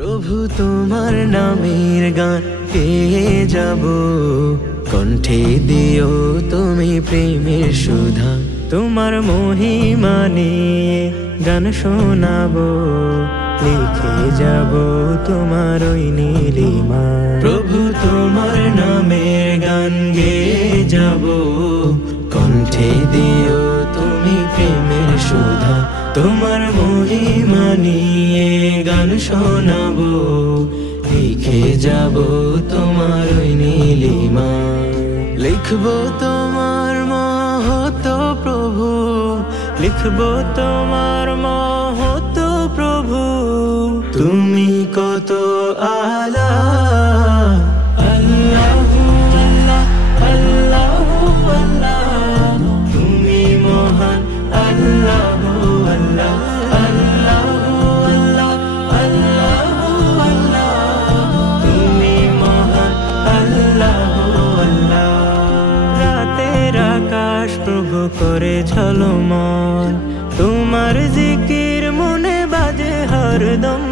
প্রভু তোমার নামের গান পেয়ে যাব, কণ্ঠে দিও তুমি প্রেমের সুধা। তোমার মহিমা নিয়ে গান শোনাবো, লিখে যাব তোমার ওই নীলিমা। প্রভু তোমার নামের গান গেয়ে যাব, কণ্ঠে দিও তুমি প্রেমের সুধা। তোমার মহিমা নিয়ে গান শোনাবো, লিখে যাব তোমার ওই নীলিমা। লিখবো তোমার মহত্ব প্রভু, লিখবো তোমার মহত্ব প্রভু। তুমি কত আলা, আল্লাহু আল্লাহ, আল্লাহু আল্লাহ। তুমি মহান, আল্লাহু আল্লাহ, আল্লাহু আল্লাহ, আল্লাহু আল্লাহ। তুমি মহান, আল্লাহু আল্লাহ। রাতের আকাশ প্রভু করে ঝলমল, তোমার জিকির মনে বাজে হরদম।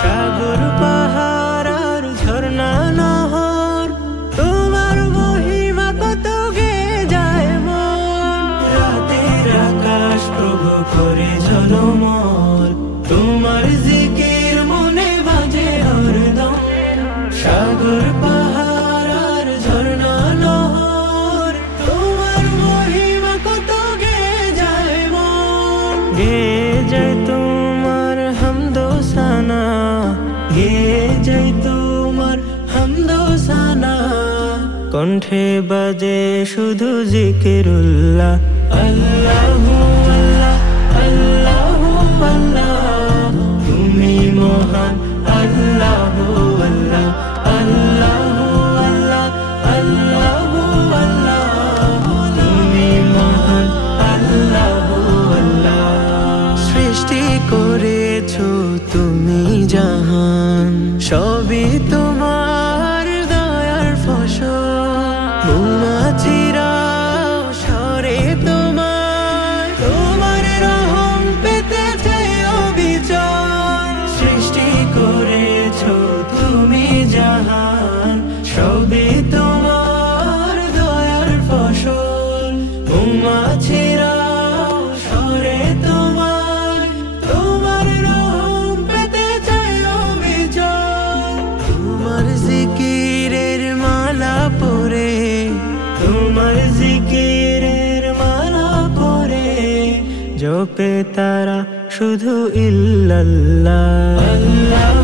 সাগর পাহাড় আর ঝর্ণা নহর, তোমার মহিমা কত গেয়ে যায় মন। রাতের আকাশ প্রভু করে ঝলমল, তোমার জিকির মনে বাজে হরদম। সাগর পাহাড় আর ঝর্ণা নহর, তোমার মহিমা কত গেয়ে যায় মন। গেয়ে যায় তোমার হামদোসানা, গেয়ে যায় তোমার হামদোসানা। কণ্ঠে বাজে শুধু জিকিরুল্লাহ, আল্লাহু আল্লাহ, আল্লাহু আল্লাহ। তুমি মহান, আল্লাহু আল্লাহ, আল্লাহু আল্লাহ, আল্লাহু আল্লাহ। তুমি মহান, আল্লাহু আল্লাহ। সৃষ্টি করেছো তুমি জাহান, সবই তোমার দয়ার ফসল। মৌমাছিরাও সরে তোমার, তোমার রহম পেতে চাই অবিচল। সৃষ্টি করেছো তুমি জাহান, সবই তোমার দয়ার ফসল। মৌমাছিরাও সরে তোমার, তোমার রহম পেতে চাই অবিচল। তোমার জিকিরের মালা পরে, তোমার জিকিরের মালা পরে, জপে তারা শুধু ইল্লাল্লাহ, আল্লাহ